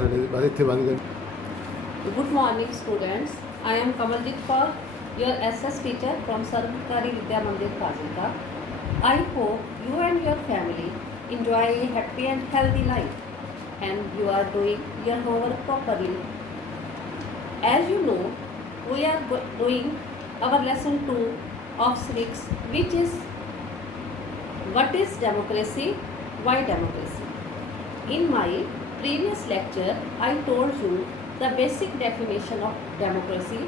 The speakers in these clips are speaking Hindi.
Good morning, students. I am Kamaljeet Kaur, your SS teacher from Sarvakari Vidya Mandir, Fazilka. I hope you and your family enjoy a happy and healthy life and you are doing your homework properly. As you know, we are doing our lesson 2 of civics, which is what is democracy, why democracy. In my previous lecture, I told you the basic definition of democracy,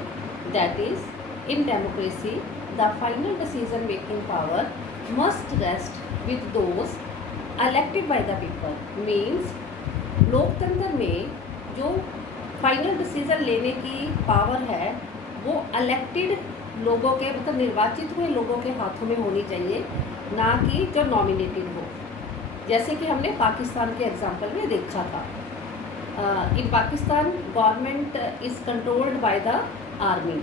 that is, in democracy, the final decision making power must rest with those elected by the people. Means लोकतंत्र में जो फाइनल डिसीजन लेने की पावर है वो इलेक्टेड लोगों के मतलब निर्वाचित हुए लोगों के हाथों में होनी चाहिए, ना कि जो नॉमिनेटेड हो, जैसे कि हमने पाकिस्तान के एग्जाम्पल में देखा था. In Pakistan government is controlled by the army.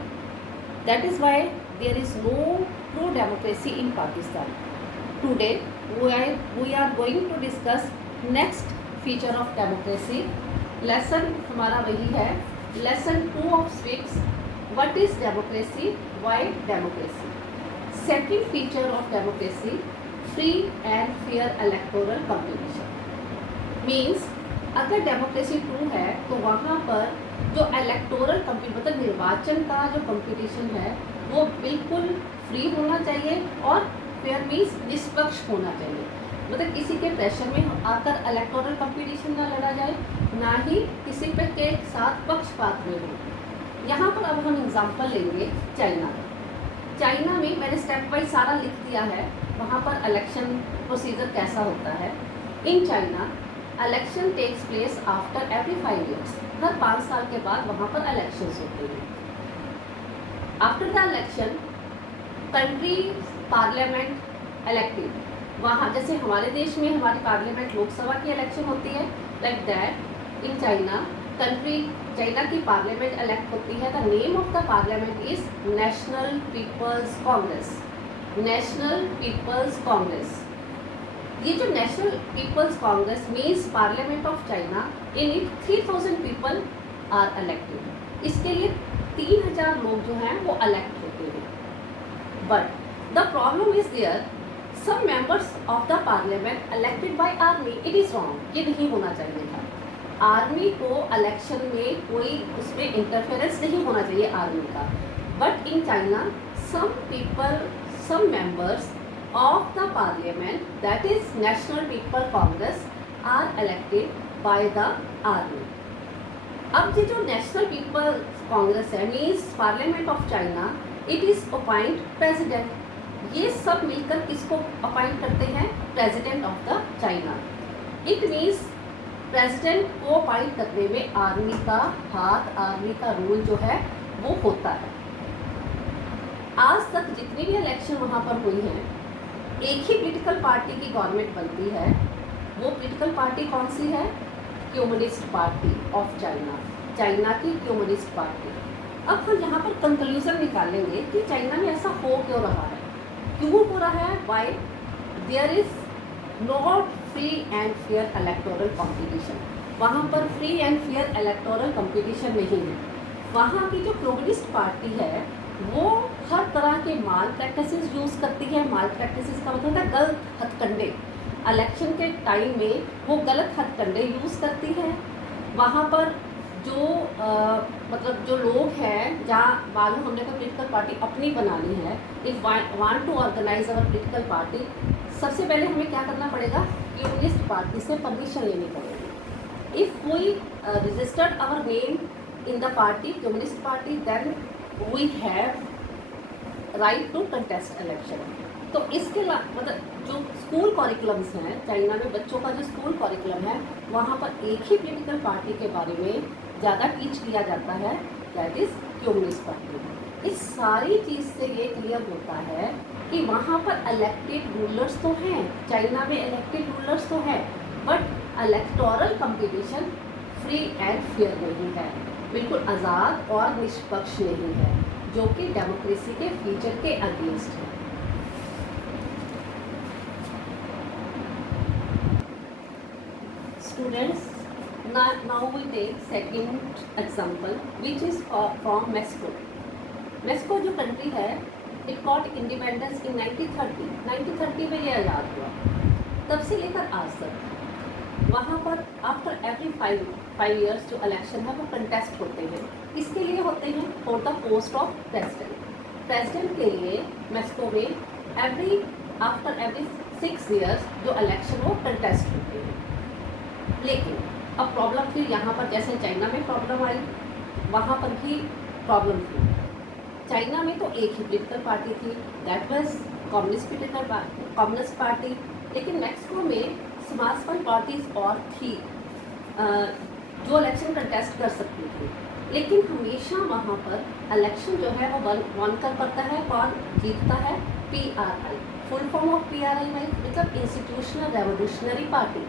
That is why there is no true democracy in Pakistan. Today we are going to discuss next feature of democracy. Lesson हमारा वही है, lesson 2 of civics, what is democracy, why democracy. Second feature of democracy, free and fair electoral competition. Means अगर डेमोक्रेसी 2 है तो वहाँ पर जो इलेक्टोरल मतलब निर्वाचन का जो कंपटीशन है वो बिल्कुल फ्री होना चाहिए और फेयर मीन्स निष्पक्ष होना चाहिए. मतलब किसी के प्रेशर में आकर इलेक्टोरल कंपटीशन ना लड़ा जाए, ना ही किसी पे के साथ पक्षपात में हो. यहाँ पर अब हम एग्जाम्पल लेंगे चाइना का. चाइना में मैंने स्टेप वाइज सारा लिख दिया है, वहाँ पर इलेक्शन प्रोसीजर कैसा होता है. In China election takes place after every 5 years. हर 5 साल के बाद वहाँ पर इलेक्शंस होते हैं. After the election country parliament elected. वहाँ जैसे हमारे देश में हमारी पार्लियामेंट लोकसभा की इलेक्शन होती है, like that in China China की पार्लियामेंट इलेक्ट होती है. The name of the parliament is National People's Congress. National People's Congress. ये जो National People's Congress means parliament of China, in it 3000 people are elected. इसके लिए 3000 लोग जो हैं वो इलेक्ट होते हैं. But the problem is there, some members of the parliament elected by army. It is wrong, ये नहीं होना चाहिए था. आर्मी को इलेक्शन में कोई उसमें इंटरफेरेंस नहीं होना चाहिए आर्मी का. But in China some people, some members of the parliament, that is national people congress, are elected by the army. अब ये जो national people congress है means parliament of China, it is appoint president. ये सब मिलकर किसको अपॉइंट करते हैं, president of the China. It means president को अपॉइंट करने में आर्मी का हाथ, आर्मी का रूल जो है वो होता है. आज तक जितनी भी इलेक्शन वहाँ पर हुई हैं, एक ही पॉलिटिकल पार्टी की गवर्नमेंट बनती है. वो पॉलिटिकल पार्टी कौन सी है, communist party of China. China की कम्युनिस्ट पार्टी. अब हम यहाँ पर कंक्लूजन निकालेंगे कि चाइना में ऐसा हो क्यों रहा है, क्यों हो रहा है. Why there is not free and fair electoral competition. वहाँ पर free and fair electoral competition नहीं है. वहाँ की जो कम्युनिस्ट पार्टी है वो हर तरह के माल प्रैक्टिसेस यूज़ करती है. माल प्रैक्टिसेस का मतलब है गलत हथकंडे. इलेक्शन के टाइम में वो गलत हथकंडे यूज़ करती है. वहाँ पर जो मतलब जो लोग हैं, जहाँ मालूम हमने कोई पॉलिटिकल पार्टी अपनी बनानी है, if want to organise our political party, सबसे पहले हमें क्या करना पड़ेगा, कम्युनिस्ट पार्टी से परमिशन लेनी पड़ेगी. If we registered our name in the party, Communist Party, then we have right to contest election. तो इसके मतलब जो स्कूल करिकुलम्स हैं चाइना में, बच्चों का जो स्कूल करिकुलम है वहाँ पर एक ही पॉलिटिकल पार्टी के बारे में ज़्यादा टीच किया जाता है, दैट इज़ कम्युनिस्ट पार्टी. इस सारी चीज़ से ये क्लियर होता है कि वहाँ पर इलेक्टेड रूलर्स तो हैं, चाइना में इलेक्टेड रूलर्स तो हैं, but electoral competition free and fair नहीं है, बिल्कुल आज़ाद और निष्पक्ष नहीं है, जो कि डेमोक्रेसी के फीचर के अगेंस्ट है. Students, Now we take second example, which is from Mexico. Mexico जो कंट्री है, इट गॉट इंडिपेंडेंस इन 1930 में ये आज़ाद हुआ। तब से लेकर आज तक वहाँ पर आफ्टर एवरी फाइव ईयर्स जो इलेक्शन है वो कंटेस्ट होते हैं। किसके लिए होते हैं? For the post of president के लिए मेक्सिको में आफ्टर एवरी 6 ईयर्स जो इलेक्शन वो कंटेस्ट होते हैं। लेकिन अब प्रॉब्लम थी यहाँ पर, जैसे चाइना में प्रॉब्लम आई वहाँ पर भी प्रॉब्लम थी। चाइना में तो एक ही पोलिटिकल पार्टी थी, दैट वाज कम्युनिस्ट पार्टी। लेकिन मेक्सिको में समाजवादी पार्टीज और थी जो इलेक्शन कंटेस्ट कर सकती थी। लेकिन हमेशा वहाँ पर इलेक्शन जो है वो वन कर पड़ता है, कौन जीतता है? PRI। Full form of PRI मतलब इंस्टीट्यूशनल रेवोल्यूशनरी पार्टी।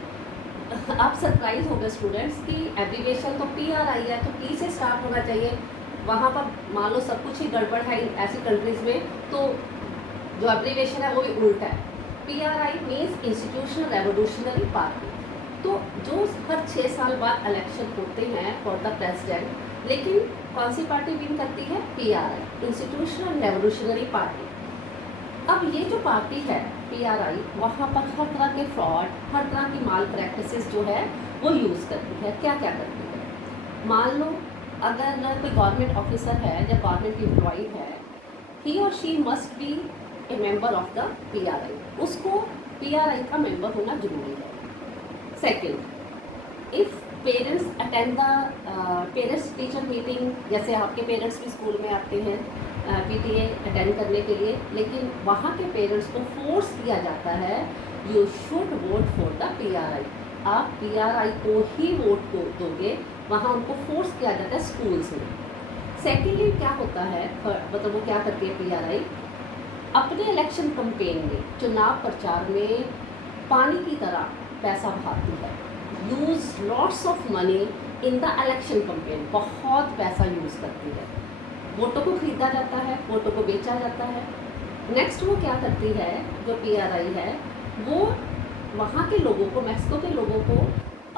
आप सरप्राइज हो गए स्टूडेंट्स कि एब्रीविएशन तो PRI है, तो P से स्टार्ट होना चाहिए। वहाँ पर मान लो सब कुछ ही गड़बड़ है ऐसी कंट्रीज़ में, तो जो एब्रीविएशन है वो भी उल्टा है। PRI means institutional revolutionary party. तो जो हर 6 साल बाद इलेक्शन होते हैं फॉर द प्रेसिडेंट, लेकिन कौन सी पार्टी विन करती है? PRI, institutional revolutionary party. अब ये जो पार्टी है PRI, वहाँ पर हर तरह के फ्रॉड, हर तरह की माल प्रैक्टिसेस जो है वो यूज़ करती है। क्या क्या करती है? मान लो अगर कोई गवर्नमेंट ऑफिसर है या गवर्नमेंट एम्प्लॉई है, ही और she must be A member of the PRI। उसको PRI का मेंबर होना जरूरी है। Second, if parents attend the parents teacher meeting, जैसे आपके पेरेंट्स भी स्कूल में आते हैं PTA अटेंड करने के लिए, लेकिन वहाँ के पेरेंट्स को फोर्स किया जाता है you should vote for the PRI। आप PRI को ही वोट दोगे, वहाँ उनको फोर्स किया जाता है स्कूल से। सेकेंडली क्या होता है, मतलब वो क्या करती है PRI? अपने इलेक्शन कैंपेन में, चुनाव प्रचार में पानी की तरह पैसा बहाती है। Use lots of money in the election campaign, बहुत पैसा यूज़ करती है। वोटों को खरीदा जाता है, वोटों को बेचा जाता है। नेक्स्ट वो क्या करती है, जो PRI है, वो वहाँ के लोगों को, मेक्सिको के लोगों को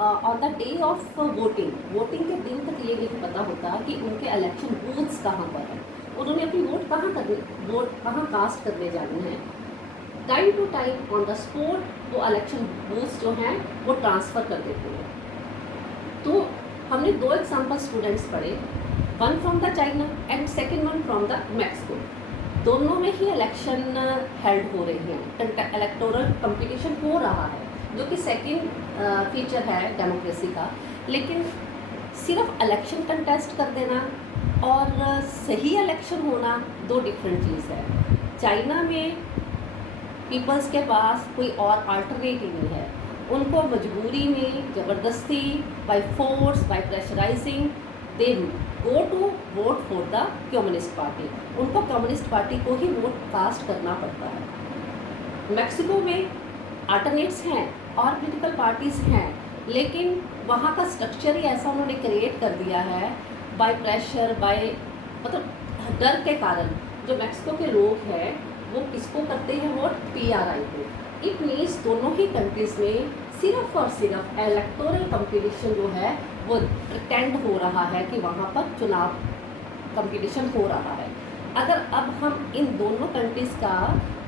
on the day of voting के दिन तक ये नहीं पता होता कि उनके इलेक्शन बूथ्स कहाँ पर हैं, उन्होंने अपनी वोट कहाँ कास्ट करने जानी है। Time to time on the spot वो इलेक्शन बूथ्स जो हैं वो ट्रांसफ़र कर देते हैं। तो हमने 2 एग्जाम्पल स्टूडेंट्स पढ़े, one from the China and second one from the Mexico. दोनों में ही इलेक्शन हेल्ड हो रही हैं, इलेक्टोरल कंपटीशन हो रहा है, जो कि सेकेंड फीचर है डेमोक्रेसी का। लेकिन सिर्फ इलेक्शन कंटेस्ट कर देना और सही इलेक्शन होना 2 डिफरेंट चीज़ है। चाइना में पीपल्स के पास कोई और अल्टरनेटिव नहीं है, उनको मजबूरी में, ज़बरदस्ती, by force, by pressurising they go to vote for the Communist Party. उनको कम्युनिस्ट पार्टी को ही वोट कास्ट करना पड़ता है। मेक्सिको में अल्टरनेट्स हैं और पॉलिटिकल पार्टीज़ हैं, लेकिन वहाँ का स्ट्रक्चर ही ऐसा उन्होंने क्रिएट कर दिया है बाय प्रेशर, बाय मतलब डर के कारण। जो मेक्सिको के लोग हैं वो किसको करते हैं वोट? PRI को। इट मीन्स दोनों ही कंट्रीज़ में सिर्फ और सिर्फ इलेक्टोरल कंपटीशन जो है वो प्रिटेंड हो रहा है कि वहाँ पर चुनाव कंपटीशन हो रहा है। अगर अब हम इन दोनों कंट्रीज़ का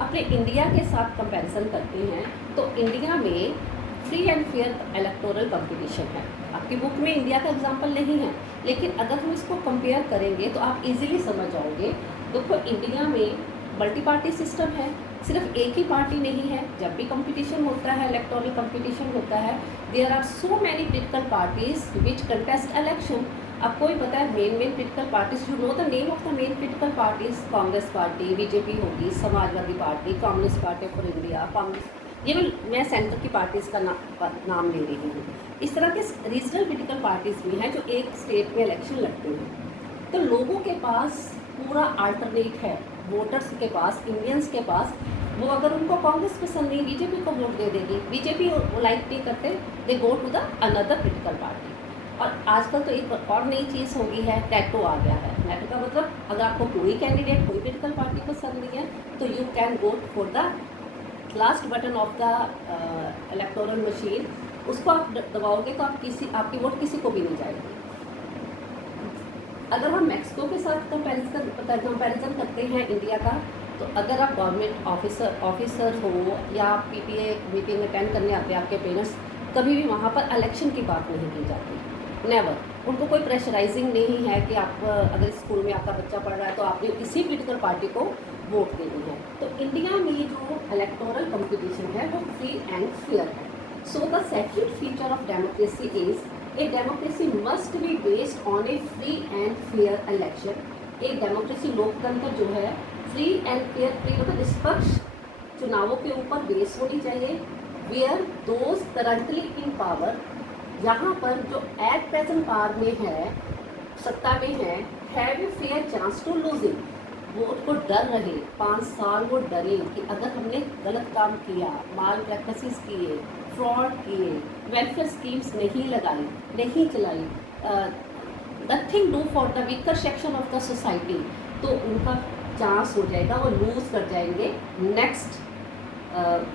अपने इंडिया के साथ कंपैरिजन करते हैं, तो इंडिया में free and fair electoral competition है। आपकी बुक में इंडिया का एग्जांपल नहीं है, लेकिन अगर हम इसको कंपेयर करेंगे तो आप इजीली समझ जाओगे। देखो, इंडिया में मल्टी पार्टी सिस्टम है, सिर्फ एक ही पार्टी नहीं है। जब भी कंपटीशन होता है, इलेक्टोरल कंपटीशन होता है, there are so many political parties which contest election. आपको भी पता है main political parties, you know the name of the main political parties, Congress party, BJP होगी, Samajwadi party, Communist Party for India, Congress. ये मैं सेंटर की पार्टीज़ का नाम ले रही हूँ। इस तरह के रीजनल पॉलिटिकल पार्टीज़ भी हैं जो एक स्टेट में इलेक्शन लड़ते हैं। तो लोगों के पास पूरा अल्टरनेट है, वोटर्स के पास, इंडियंस के पास। वो अगर उनको कांग्रेस पसंद नहीं, BJP को वोट दे देगी। BJP वो लाइक नहीं करते, they go to the another political party. और आजकल तो एक और नई चीज़ हो गई है, टैटो आ गया है। टैटो का मतलब अगर आपको कोई कैंडिडेट, कोई पॉलिटिकल पार्टी पसंद नहीं है, तो you can go for the last button of the electoral machine उसको आप दबाओगे तो आपकी वोट किसी को भी नहीं जाएगी। अगर हम मैक्सिको के साथ कंपैरिजन करते हैं इंडिया का, तो अगर आप गवर्नमेंट ऑफिसर हो या पीटीए मीटिंग अटेंड करने आते हैं आपके पेरेंट्स, कभी भी वहाँ पर इलेक्शन की बात नहीं की जाती, नेवर। उनको कोई प्रेशराइजिंग नहीं है कि आप अगर स्कूल में आपका बच्चा पढ़ रहा है तो आपने किसी पोलिटिकल पार्टी को वोट देनी है। तो इंडिया में जो इलेक्टोरल कंपटीशन है वो फ्री एंड फेयर है। So the second feature of democracy is a democracy must be based on A free and fair election. एक डेमोक्रेसी लोकतंत्र जो है फ्री एंड फेयर, फ्री मतलब निष्पक्ष चुनावों के ऊपर बेस होनी चाहिए। Where those currently in power, यहाँ पर जो एट प्रेजेंट पावर में है, सत्ता में है, have a fair chance to losing. वो उनको डर रहे, 5 साल वो डरे कि अगर हमने गलत काम किया, माल प्रैक्टिसेस किए, फ्रॉड किए, वेलफेयर स्कीम्स नहीं लगाई, नहीं चलाई, nothing do for the weaker section of the society, तो उनका चांस हो जाएगा, वो लूज़ कर जाएंगे नेक्स्ट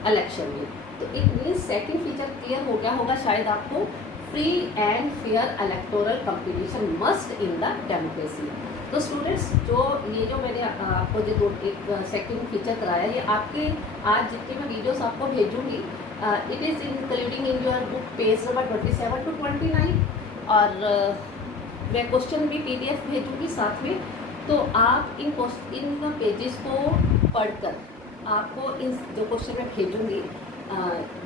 इलेक्शन में। तो एक मीन्स सेकेंड फीचर क्लियर हो गया होगा शायद आपको, free and fair electoral competition must in the democracy. तो स्टूडेंट्स, ये जो मैंने आपको जो एक सेकंड फीचर कराया, ये आपके आज जितनी मैं वीडियोस आपको भेजूंगी, it is including in your book page number 27 to 29, और मैं क्वेश्चन भी PDF भेजूंगी साथ में। तो आप इन पेजेस को पढ़कर आपको इन जो क्वेश्चन मैं भेजूंगी,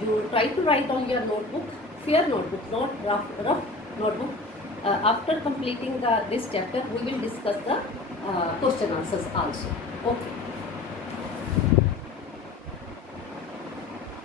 you try to write on your notebook, fair notebook, not rough notebook. After completing this chapter, we will discuss the question answers also. Okay.